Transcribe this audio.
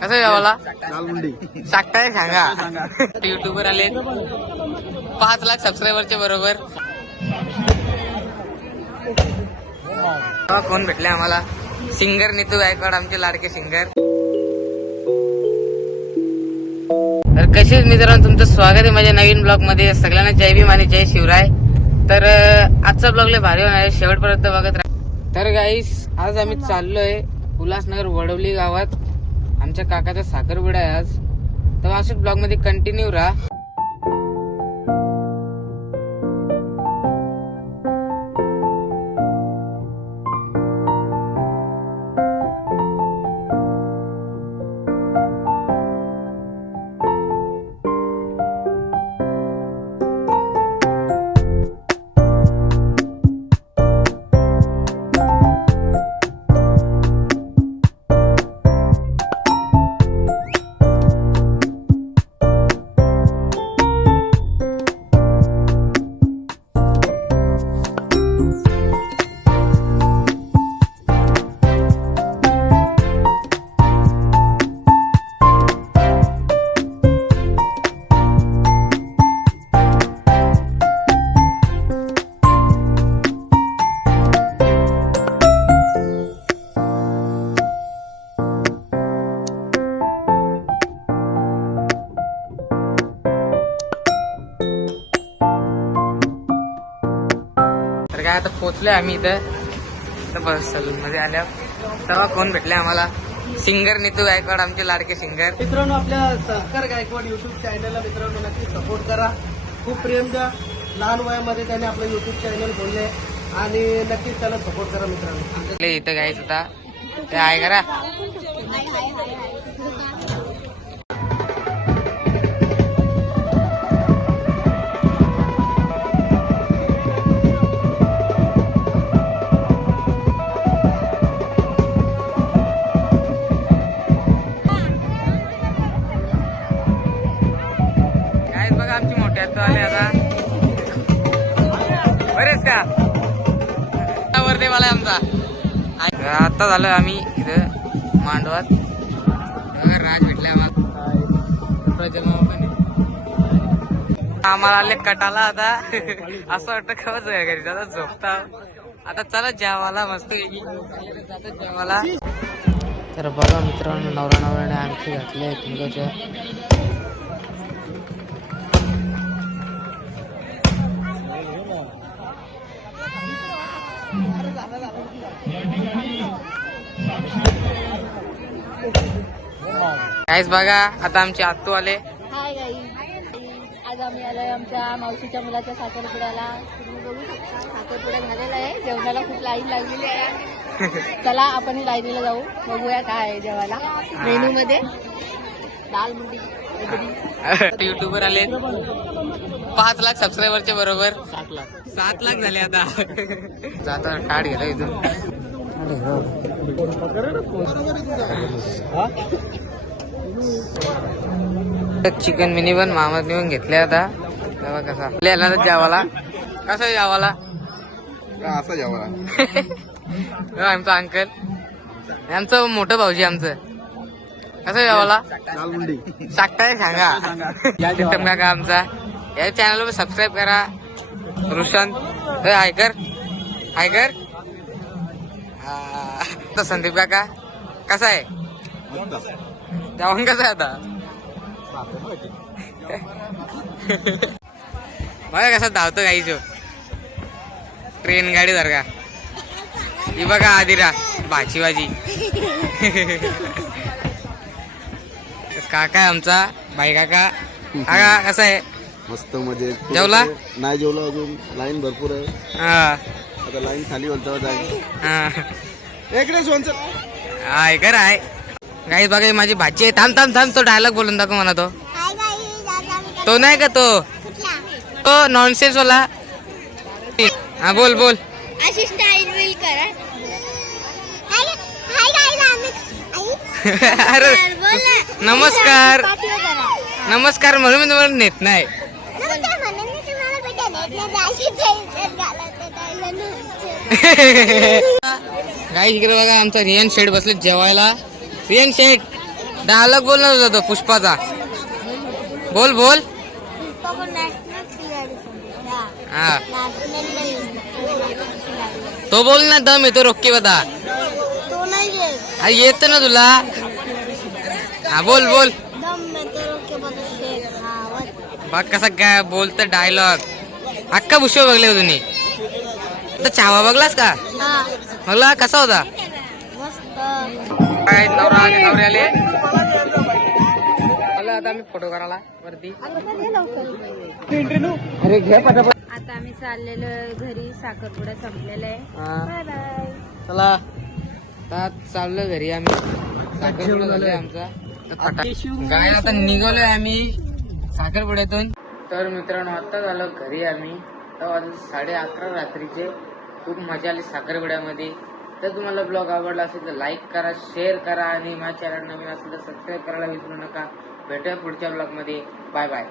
कसं गावाला टाकताय सांगा. युट्यूबवर आले 5 लाख सबस्क्रायबरच्या बरोबर. कोण भेटले आम्हाला? सिंगर नीतू गायकवाड, आमचे लाडके सिंगर. तर कसेच मित्रांनो, तुमचं स्वागत आहे माझ्या नवीन ब्लॉग मध्ये. सगळ्यांना जय भीम आणि जय शिवराय. तर आजचा ब्लॉग लय भारी होणार आहे, शेवटपर्यंत बघत राहा. तर गाईस, आज आम्ही चाललोय उल्हासनगर वडवली गावात. आमच्या काकाचा साखरपुडा आहे आज. तर असेच ब्लॉग मध्ये कंटिन्यू राहा. तर काय आता पोहोचलोय आम्ही इथं. तर बस सलून मध्ये आल्या तेव्हा कोण भेटले आम्हाला? सिंगर नीतू गायकवाड, आमचे लाडके सिंगर. मित्रांनो, आपल्या सहकार गायकवाड युट्यूब चॅनलला मित्रांनो नक्की सपोर्ट करा, खूप प्रेम द्या. लहान वयामध्ये त्याने आपलं युट्यूब चॅनल खोलले आणि नक्कीच त्याला सपोर्ट करा मित्रांनो. इथं गायच होता ते आहे करा. आमची मोठी आले आता बरेच का वरदे वाला आमचा. आता झालं आम्ही इथं मांडवात. राज भेटले आम्हाला आले कटाला. आता असं वाटतं खवच घरी आता झोपता. आता चला जेवायला मस्त जातात जेवायला. तर बघा मित्रांनो, नवरा नवऱ्याने आणखी घातले तुमच्या. काहीच बघा आता आमचे आत्तू आले. हाय गाई, आज आम्ही आलोय आमच्या मावशीच्या मुलाच्या साखरपुड्याला. तुम्ही बघू शकता साखरपुडा झालेला आहे, जेवणाला खूप लाईन लागलेली आहे. चला आपण लाईनीला जाऊ, बघूया काय आहे जेवायला मेनू मध्ये. दाल मुंडी युट्यूबवर आले 5 लाख सबस्क्रायबरच्या बरोबर. 7 लाख झाले आता. जाता कार्ड घेतो इथून. चिकन मिनी पण मामा नेऊन घेतले आता. तेव्हा कसा लिहायला जेवाला, कसा जेवाला असा जेवायला आमचा अंकल, आमचं मोठं भाऊजी आमचं. कसं जेवाला टाकताय सांगा. उत्तम काका आमचा. या चॅनलवर सबस्क्राईब करा. रुशांत हायकर हायकर. संदीप काका कसा आहे? जेवण कसं आहे आता? बघा कसा धावतो गाईचो. ट्रेन गाडी जर का ही बघा आदिरा भाजी भाजी. काका आहे आमचा बाई काका. काका कसा आहे? मस्त मजेत. जेवला? नाही जेवला अजून, लाईन भरपूर आहे. हा आता लाईन खाली होता जाईल. हा इकडे सोनचं हायकर आहे. गाईच बघा माझी भाजी आहे. थांब थांब थांब, तो डायलॉग बोलून दाखव म्हणा. तो नाही का तो नॉनसेन्स वाला. हा बोल बोल. अशी स्टाईल विल करा. अरे नमस्कार नमस्कार म्हणून मी तुम्हाला नेत नाही. गाईस इकडे बघा आमचा रियान शेठ बसले जेवायला. रियान शेठ डायलॉग बोल ना तुझा तो पुष्पाचा. बोल बोल. हा तो बोल ना दम येतो रोक्की बता. तो नाही येत. अरे येत ना तुला. हा बोल बोल. दम में तो रोके बता शेखावत. बघ कसा काय बोलत डायलॉग. अक्का पुष्प बघले तुम्ही आता चावा बघलास का. हा बघला कसा होता. मस्त. काय नवरे आले. आता आम्ही फोटो करायला वरती. अरे घे पटापट. आता आम्ही चाललेलो घरी. साखरपुडा संपलेला आहे. Bye bye. चला आता चाललो घरी आम्ही. साखरपुडा झालाय आमचा. काय आता निघालोय आम्ही साखरपुड्यातून. तर मित्रांनो आता झालो घरी आम्ही. तर वाजले 11:30 रात्रीचे. खूप मजा आली साखरपुड्यामध्ये. तर तुम्हाला ब्लॉग आवडला असेल तर लाईक करा, शेअर करा आणि माझ्या चॅनल नवीन असेल तर सबस्क्राईब करायला विसरू नका. भेटूया पुढच्या ब्लॉग मध्ये. Bye bye.